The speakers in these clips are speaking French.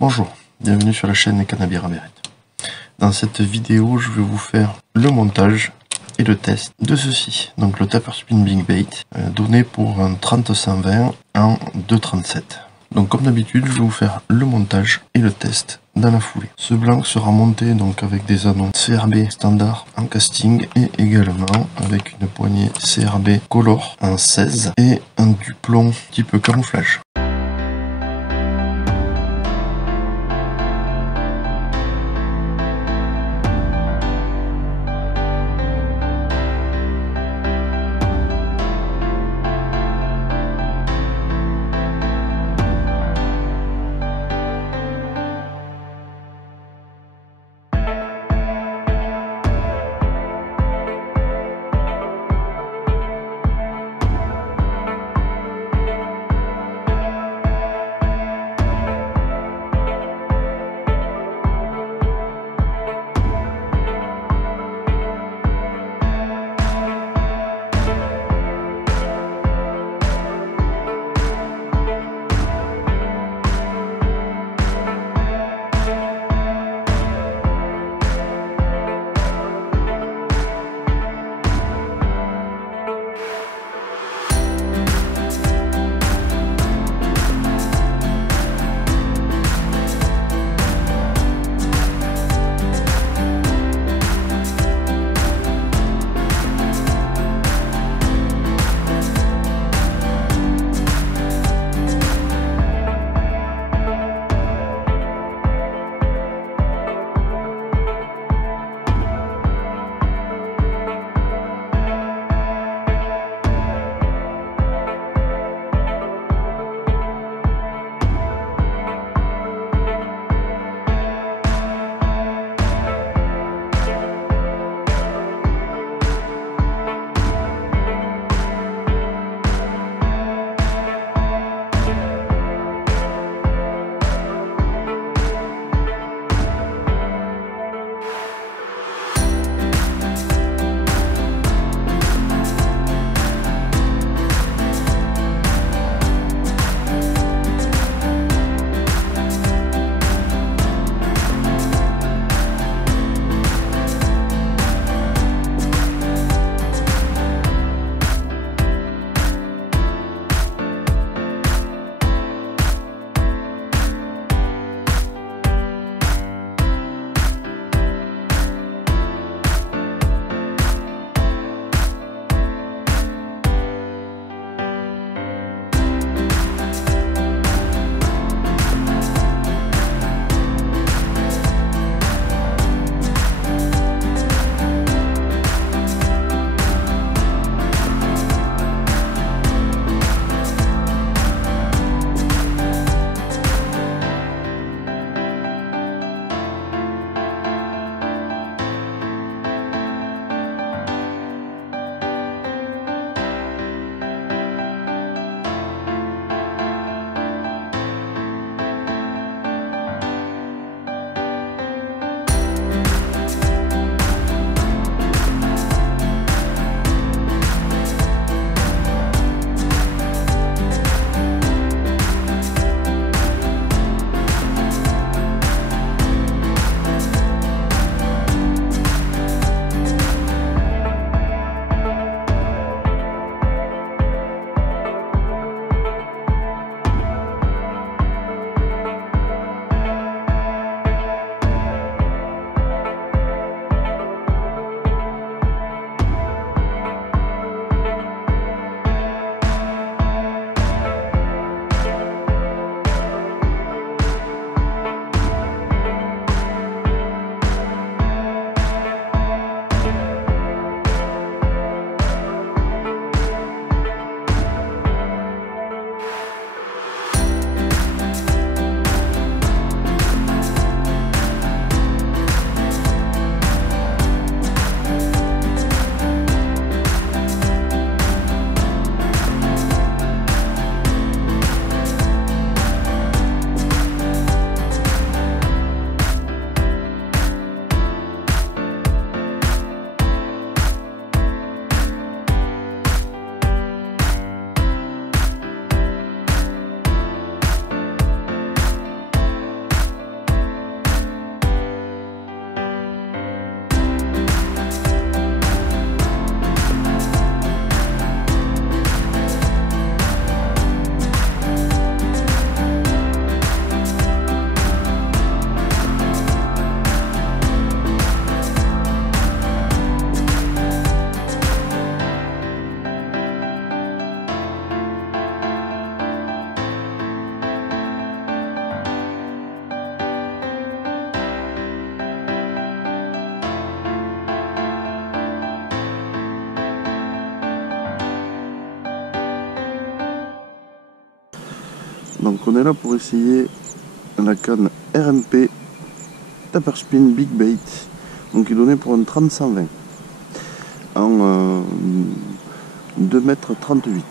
Bonjour, bienvenue sur la chaîne Cannabis Raberette. Dans cette vidéo, je vais vous faire le montage et le test de ceci. Donc le Tapper Spin Big Bait, donné pour un 30-120 en 2,37. Donc comme d'habitude, je vais vous faire le montage et le test dans la foulée. Ce blanc sera monté donc avec des anneaux CRB standard en casting et également avec une poignée CRB color en 16 et un duplon type camouflage. Donc on est là pour essayer la canne RMP Taperspin Big Bait, donc qui est donné pour un 30-120 en 2,38 m.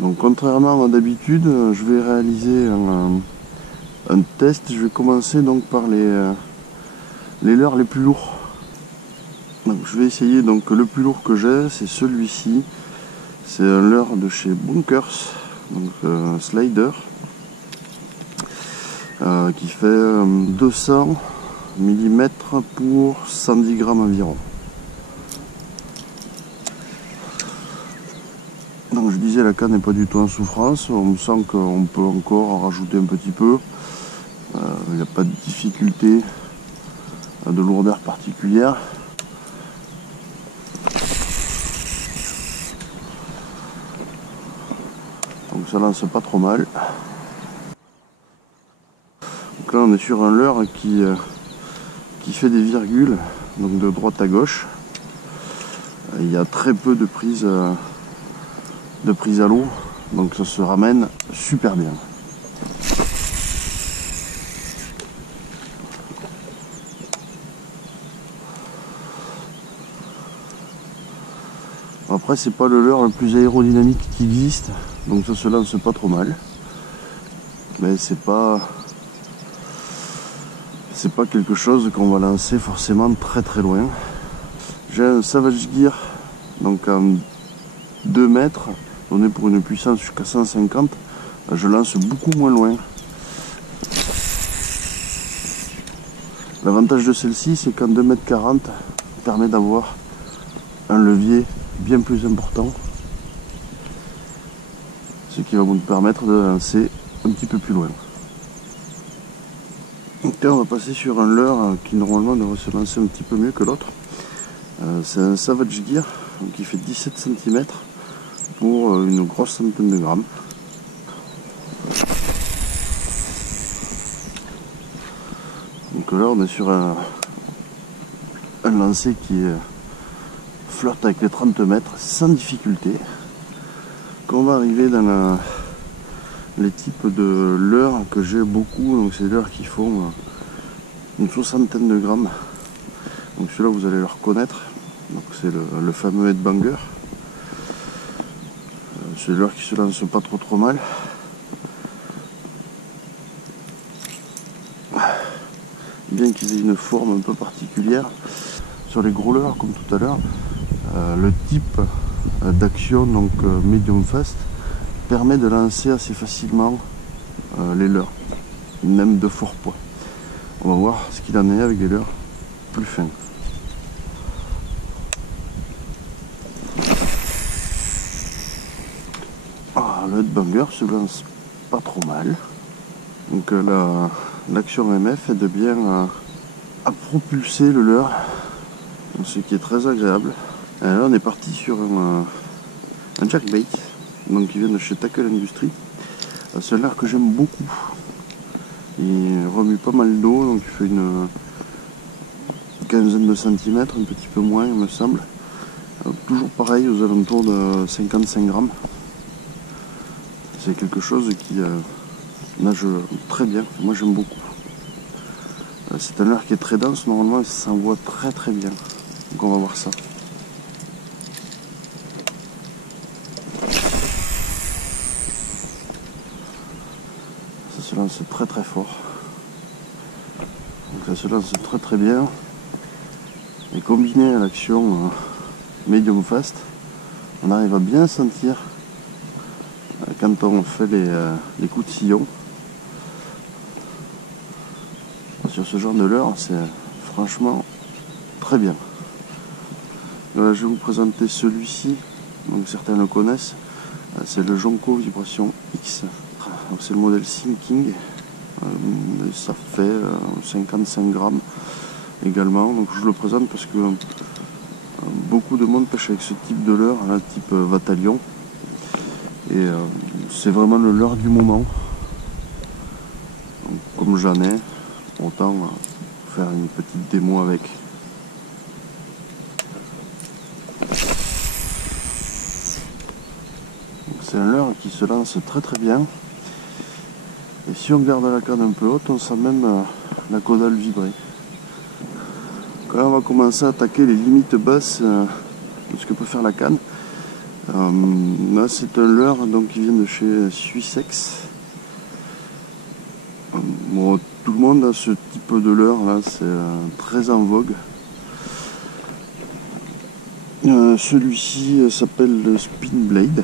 Donc contrairement à d'habitude, je vais réaliser un test. Je vais commencer donc par les leurres les plus lourds. Donc je vais essayer, donc le plus lourd que j'ai, c'est celui-ci. C'est un leurre de chez Bunkers, donc slider, qui fait 200 mm pour 110 grammes environ. Donc je disais, la canne n'est pas du tout en souffrance. On sent qu'on peut encore en rajouter un petit peu. Il n'y a pas de difficulté de lourdeur particulière. Donc ça lance pas trop mal. Donc là on est sur un leurre qui fait des virgules, donc de droite à gauche. Il y a très peu de prise à l'eau, donc ça se ramène super bien. Après c'est pas le leurre le plus aérodynamique qui existe, donc ça se lance pas trop mal, mais c'est pas quelque chose qu'on va lancer forcément très très loin. J'ai un Savage Gear, donc en 2 mètres, donné pour une puissance jusqu'à 150, je lance beaucoup moins loin. L'avantage de celle-ci, c'est qu'en 2,40 m permet d'avoir un levier bien plus important, ce qui va vous permettre de lancer un petit peu plus loin. Donc là, on va passer sur un leurre qui normalement devrait se lancer un petit peu mieux que l'autre. C'est un Savage Gear qui fait 17 cm pour une grosse centaine de grammes. Donc là, on est sur un lancer qui flotte avec les 30 mètres sans difficulté. Quand on va arriver dans les types de leurres que j'ai beaucoup, donc c'est des leurres qui font une soixantaine de grammes. Donc celui-là vous allez le reconnaître. Donc c'est le fameux headbanger. C'est des leurres qui se lancent pas trop mal. Bien qu'ils aient une forme un peu particulière. Sur les gros leurres comme tout à l'heure, le type d'action, donc medium fast, permet de lancer assez facilement les leurres, même de fort poids. On va voir ce qu'il en est avec des leurres plus fins. Le headbanger se lance pas trop mal. Donc l'action MF aide bien à propulser le leurre, ce qui est très agréable. Et là on est parti sur un jackbait, donc qui vient de chez Tackle Industries. C'est un leurre que j'aime beaucoup. Il remue pas mal d'eau, donc il fait une quinzaine de centimètres, un petit peu moins il me semble. Toujours pareil, aux alentours de 55 grammes. C'est quelque chose qui nage très bien, moi j'aime beaucoup. C'est un leurre qui est très dense, normalement il s'envoie très bien. Donc on va voir ça. Ça se lance très fort. Donc ça se lance très bien. Et combiné à l'action medium fast, on arrive à bien sentir quand on fait les coups de sillon. Sur ce genre de leurre, c'est franchement très bien. Voilà, je vais vous présenter celui-ci, donc certains le connaissent, c'est le Jonko Vibration X. C'est le modèle Sinking, ça fait 55 grammes également, donc je le présente parce que beaucoup de monde pêche avec ce type de leurre, là, type Vatalion, et c'est vraiment le leurre du moment. Donc, comme j'en ai, autant faire une petite démo avec. Donc c'est c'est un leurre qui se lance très très bien. Et si on garde la canne un peu haute, on sent même la caudale vibrer. Quand on va commencer à attaquer les limites basses de ce que peut faire la canne. Là c'est un leurre donc, qui vient de chez Suissex. Bon, tout le monde a ce type de leurre là, c'est très en vogue. Celui-ci s'appelle le Spin Blade.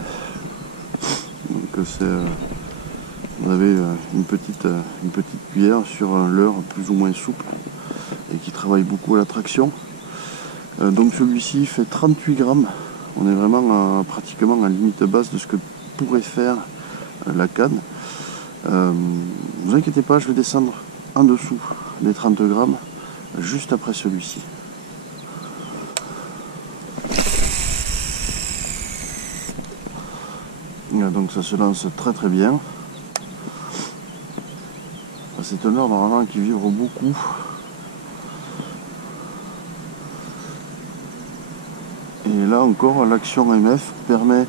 Donc vous avez une petite cuillère sur un leurre plus ou moins souple et qui travaille beaucoup à la traction. Donc celui-ci fait 38 grammes. On est vraiment pratiquement à la limite basse de ce que pourrait faire la canne. Vous inquiétez pas, je vais descendre en dessous des 30 grammes juste après celui-ci. Donc ça se lance très très bien. C'est un leurre normalement qui vibre beaucoup. Et là encore, l'action MF permet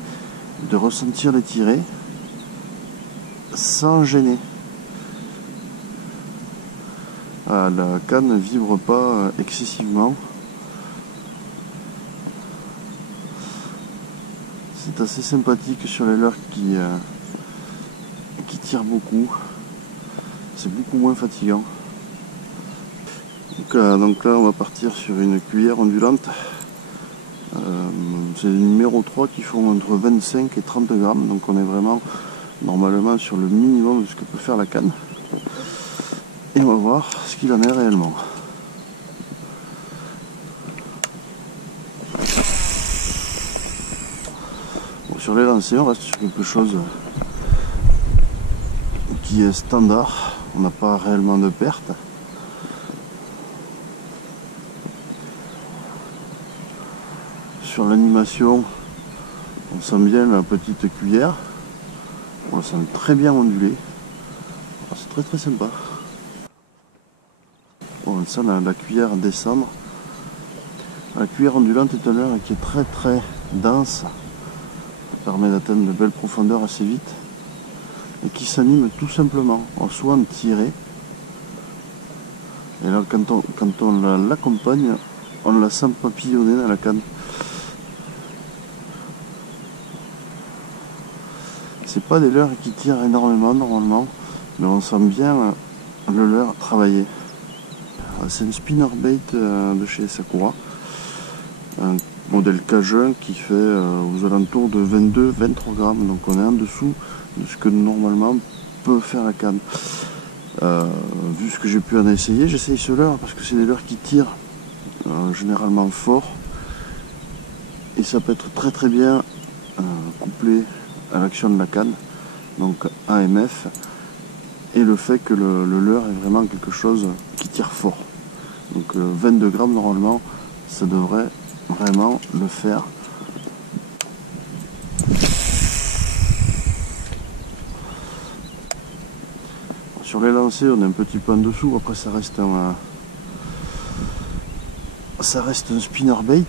de ressentir les tirets sans gêner. La canne ne vibre pas excessivement. C'est assez sympathique sur les leurres qui tirent beaucoup. C'est beaucoup moins fatigant. Donc là, on va partir sur une cuillère ondulante. C'est le numéro 3 qui font entre 25 et 30 grammes. Donc on est vraiment normalement sur le minimum de ce que peut faire la canne. Et on va voir ce qu'il en est réellement. Bon, sur les lancers, on reste sur quelque chose qui est standard. On n'a pas réellement de perte. Sur l'animation, on sent bien la petite cuillère. On la sent très bien ondulée. C'est très très sympa. On sent la cuillère descendre. La cuillère ondulante est un leurre qui est très très dense. Ça permet d'atteindre de belles profondeurs assez vite. Et qui s'anime tout simplement, soit en tiré. Et là quand on l'accompagne, on la sent papillonner dans la canne. C'est pas des leurres qui tirent énormément normalement, mais on sent bien le leurre travailler. C'est une spinnerbait de chez Sakura, un modèle Cajun qui fait aux alentours de 22-23 grammes, donc on est en dessous de ce que normalement peut faire la canne. Vu ce que j'ai pu en essayer, j'essaye ce leurre parce que c'est des leurres qui tirent généralement fort et ça peut être très très bien couplé à l'action de la canne, donc AMF, et le fait que le leurre est vraiment quelque chose qui tire fort. Donc 22 grammes normalement, ça devrait vraiment le faire. Sur les lancers, on est un petit peu en dessous. Après, ça reste un spinnerbait.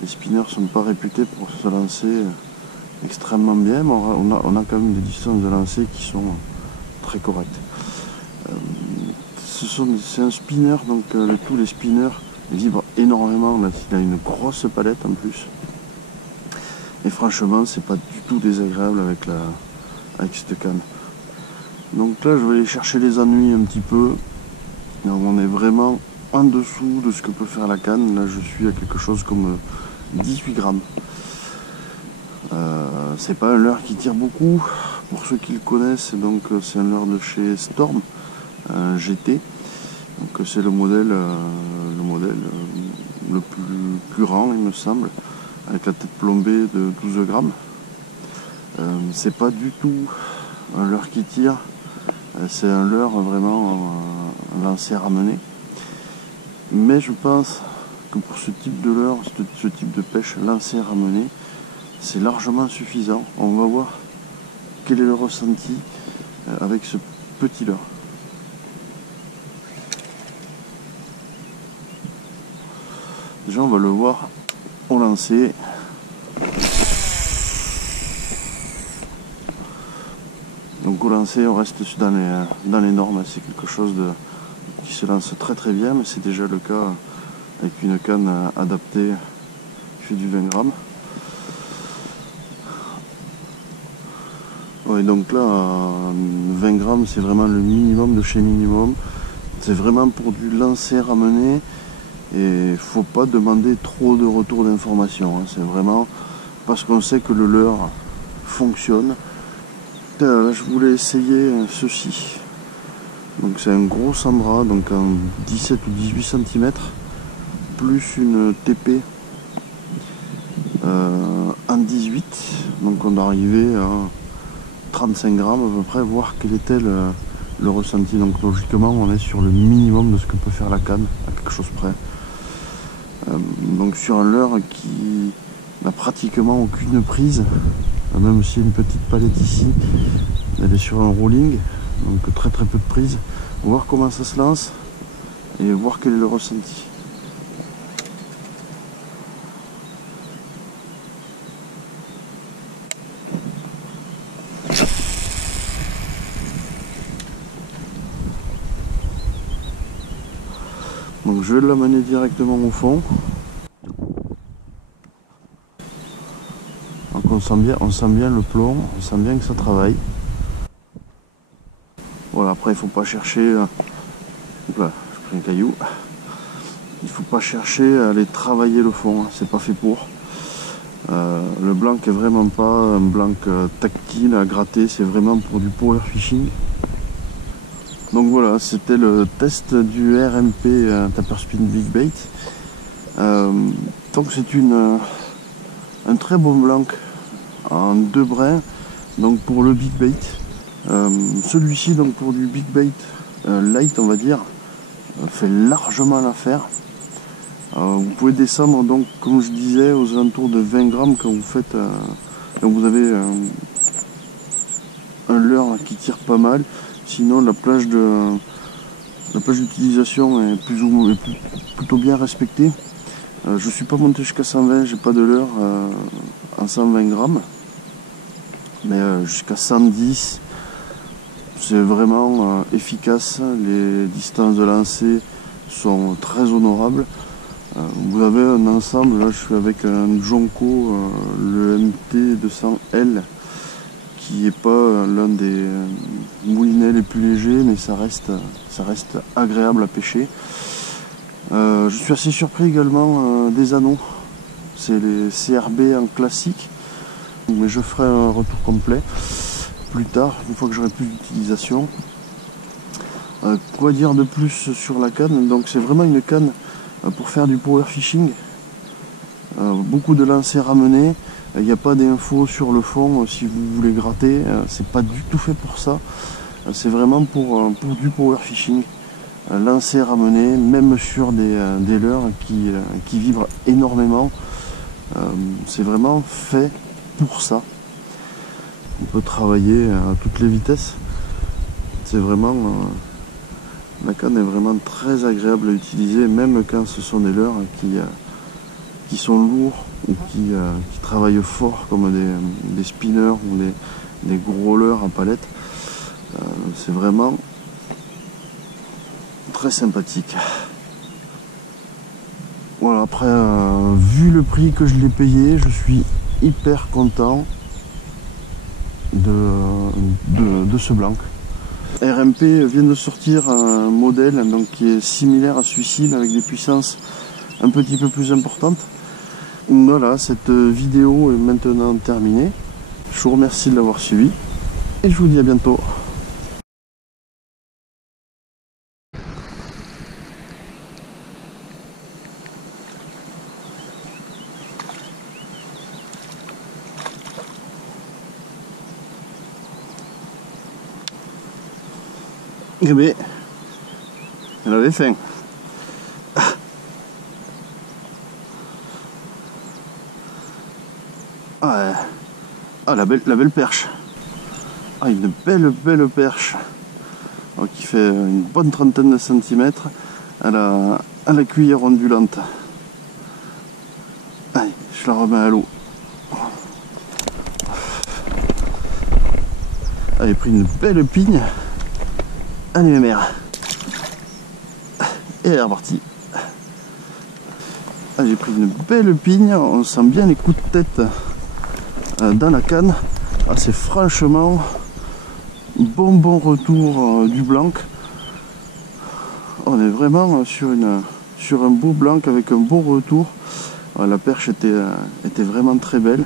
Les spinners sont pas réputés pour se lancer extrêmement bien, mais on a quand même des distances de lancer qui sont très correctes. C'est un spinner, donc tous les spinners vibrent énormément. Là, il a une grosse palette en plus. Et franchement, c'est pas du tout désagréable avec cette canne. Donc là, je vais aller chercher les ennuis un petit peu. Donc, on est vraiment en dessous de ce que peut faire la canne. Là, je suis à quelque chose comme 18 grammes. C'est pas un leurre qui tire beaucoup. Pour ceux qui le connaissent, donc c'est un leurre de chez Storm, un GT. Donc c'est le modèle le plus grand, il me semble, avec la tête plombée de 12 grammes. C'est pas du tout un leurre qui tire, c'est un leurre vraiment lancé ramené. Mais je pense que pour ce type de leurre, ce type de pêche lancé ramené, c'est largement suffisant. On va voir quel est le ressenti avec ce petit leurre. Déjà on va le voir au lancer. Donc au lancer, on reste dans les normes, c'est quelque chose qui se lance très très bien, mais c'est déjà le cas avec une canne adaptée qui fait du 20 grammes. Ouais, donc là, 20 grammes, c'est vraiment le minimum de chez minimum. C'est vraiment pour du lancer ramené et il faut pas demander trop de retour d'informations. Hein. C'est vraiment parce qu'on sait que le leurre fonctionne. Là, je voulais essayer ceci. Donc c'est un gros Sandra, donc en 17 ou 18 cm, plus une TP en 18. Donc on est arrivé à 35 grammes à peu près, voir quel était le ressenti. Donc logiquement on est sur le minimum de ce que peut faire la canne, à quelque chose près. Donc sur un leurre qui n'a pratiquement aucune prise, même s'il y a une petite palette ici, elle est sur un rolling, donc très très peu de prise. On va voir comment ça se lance et voir quel est le ressenti. Donc je vais l'amener directement au fond. Donc on sent bien le plomb, on sent bien que ça travaille. Voilà, après il faut pas chercher. Là, je prends un caillou. Il faut pas chercher à aller travailler le fond, hein, c'est pas fait pour. Le blanc est vraiment pas un blanc tactile à gratter, c'est vraiment pour du power fishing. Donc voilà, c'était le test du RMP Tapper Spin Big Bait. Donc c'est un très bon blanc en 2 brins, donc pour le Big Bait. Celui-ci, donc pour du Big Bait light, on va dire, fait largement l'affaire. Vous pouvez descendre, donc comme je disais, aux alentours de 20 grammes quand vous faites quand vous avez un leurre qui tire pas mal. Sinon la plage d'utilisation est plutôt bien respectée. Je suis pas monté jusqu'à 120, j'ai pas de leurre en 120 grammes, mais jusqu'à 110 c'est vraiment efficace. Les distances de lancer sont très honorables. Vous avez un ensemble, là je suis avec un Jonko, le MT200L, qui n'est pas l'un des moulinets les plus légers, mais ça reste agréable à pêcher. Je suis assez surpris également des anneaux, c'est les CRB en classique, mais je ferai un retour complet plus tard, une fois que j'aurai plus d'utilisation. Quoi dire de plus sur la canne? Donc c'est vraiment une canne pour faire du power fishing, beaucoup de lancers ramenés. Il n'y a pas d'infos sur le fond si vous voulez gratter, c'est pas du tout fait pour ça. C'est vraiment pour du power fishing, lancer ramené, même sur des leurres qui vibrent énormément. C'est vraiment fait pour ça. On peut travailler à toutes les vitesses. C'est vraiment la canne est vraiment très agréable à utiliser, même quand ce sont des leurres qui sont lourds ou qui travaillent fort, comme des spinners ou des gros leurres à palette. C'est vraiment très sympathique. Voilà, après, vu le prix que je l'ai payé, je suis hyper content de ce blanc. RMP vient de sortir un modèle donc, qui est similaire à celui-ci, mais avec des puissances un petit peu plus importantes. Voilà, cette vidéo est maintenant terminée. Je vous remercie de l'avoir suivi et je vous dis à bientôt. Eh bien, elle avait faim. La belle perche. Ah, une belle perche. Alors, qui fait une bonne trentaine de centimètres à la cuillère ondulante. Allez, je la remets à l'eau. avait pris une belle pigne. Allez mes mères. Et elle est repartie. Ah, j'ai pris une belle pigne, on sent bien les coups de tête dans la canne. Ah, c'est franchement bon retour du blanc. On est vraiment sur un beau blanc avec un bon retour. La perche était vraiment très belle.